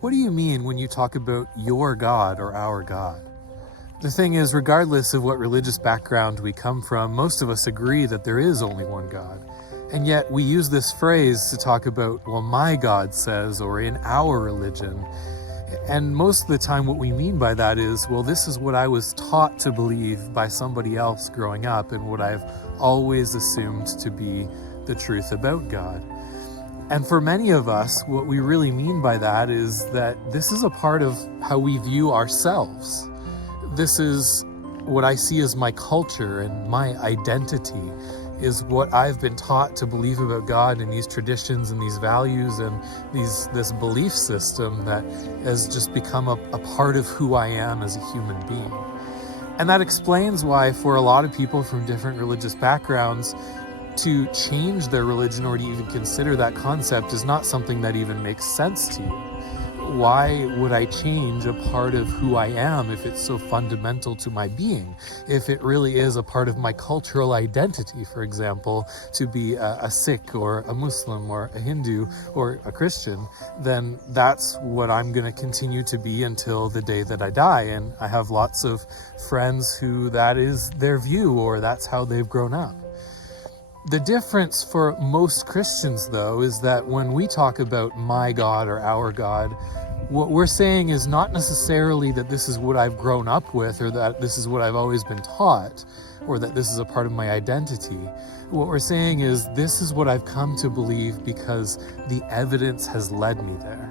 What do you mean when you talk about your God or our God? The thing is, regardless of what religious background we come from, most of us agree that there is only one God. And yet we use this phrase to talk about, well, my God says, or in our religion. And most of the time what we mean by that is, well, this is what I was taught to believe by somebody else growing up and what I've always assumed to be the truth about God. And for many of us, what we really mean by that is that this is a part of how we view ourselves. This is what I see as my culture and my identity, is what I've been taught to believe about God and these traditions and these values and this belief system that has just become a part of who I am as a human being. And that explains why for a lot of people from different religious backgrounds, to change their religion or to even consider that concept is not something that even makes sense to you. Why would I change a part of who I am if it's so fundamental to my being? If it really is a part of my cultural identity, for example, to be a Sikh or a Muslim or a Hindu or a Christian, then that's what I'm going to continue to be until the day that I die. And I have lots of friends who that is their view, or that's how they've grown up. The difference for most Christians, though, is that when we talk about my God or our God, what we're saying is not necessarily that this is what I've grown up with or that this is what I've always been taught or that this is a part of my identity. What we're saying is this is what I've come to believe because the evidence has led me there.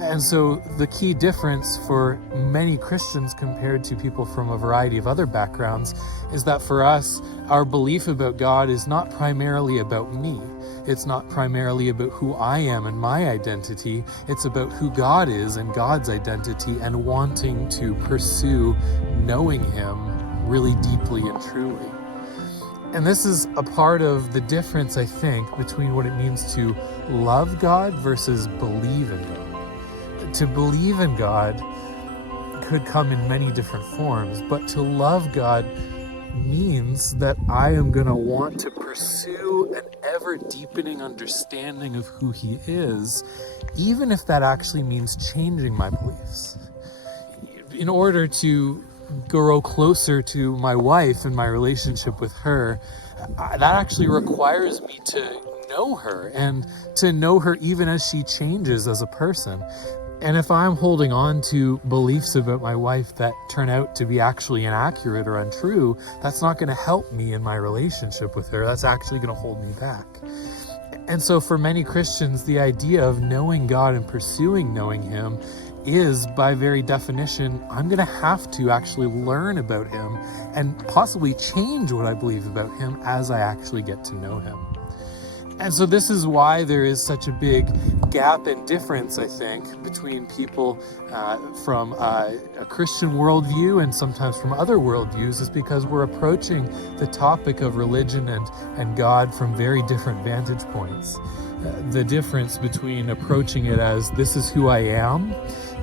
And so the key difference for many Christians compared to people from a variety of other backgrounds is that for us, our belief about God is not primarily about me. It's not primarily about who I am and my identity. It's about who God is and God's identity and wanting to pursue knowing Him really deeply and truly. And this is a part of the difference, I think, between what it means to love God versus believe in God. To believe in God could come in many different forms, but to love God means that I am going to want to pursue an ever-deepening understanding of who He is, even if that actually means changing my beliefs. In order to grow closer to my wife and my relationship with her, that actually requires me to know her and to know her even as she changes as a person. And if I'm holding on to beliefs about my wife that turn out to be actually inaccurate or untrue, that's not going to help me in my relationship with her. That's actually going to hold me back. And so for many Christians, the idea of knowing God and pursuing knowing Him is, by very definition, I'm going to have to actually learn about Him and possibly change what I believe about Him as I actually get to know Him. And so this is why there is such a big gap and difference, I think, between people from a Christian worldview and sometimes from other worldviews, is because we're approaching the topic of religion and God from very different vantage points. The difference between approaching it as this is who I am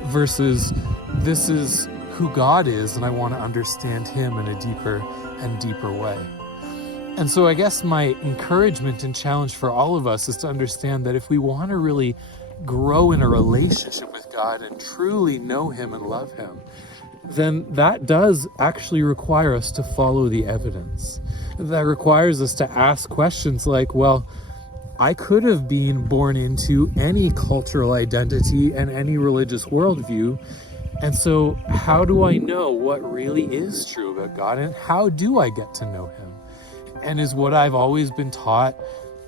versus this is who God is and I want to understand Him in a deeper and deeper way. And so I guess my encouragement and challenge for all of us is to understand that if we want to really grow in a relationship with God and truly know Him and love Him, then that does actually require us to follow the evidence. That requires us to ask questions like, well, I could have been born into any cultural identity and any religious worldview. And so how do I know what really is true about God, and how do I get to know Him? And is what I've always been taught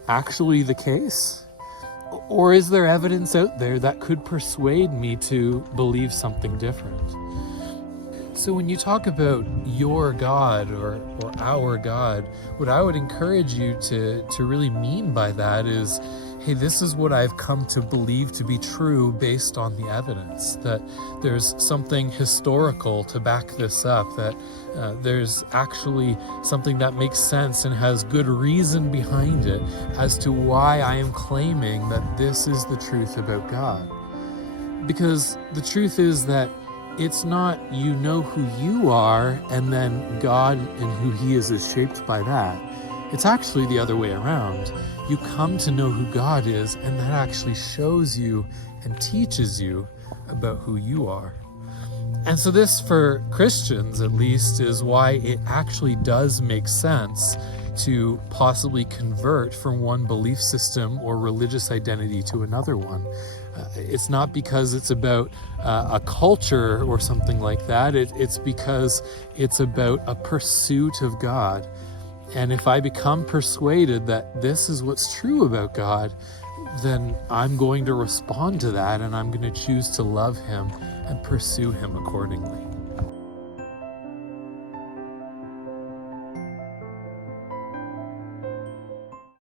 actually the case? Or is there evidence out there that could persuade me to believe something different? So when you talk about your God or our God, what I would encourage you to really mean by that is, hey, this is what I've come to believe to be true based on the evidence, that there's something historical to back this up, that there's actually something that makes sense and has good reason behind it as to why I am claiming that this is the truth about God. Because the truth is that it's not you know who you are and then God and who He is shaped by that. It's actually the other way around. You come to know who God is, and that actually shows you and teaches you about who you are. And so this, for Christians at least, is why it actually does make sense to possibly convert from one belief system or religious identity to another one. It's not because it's about a culture or something like that. It's because it's about a pursuit of God. And if I become persuaded that this is what's true about God, then I'm going to respond to that, and I'm going to choose to love him and pursue him accordingly.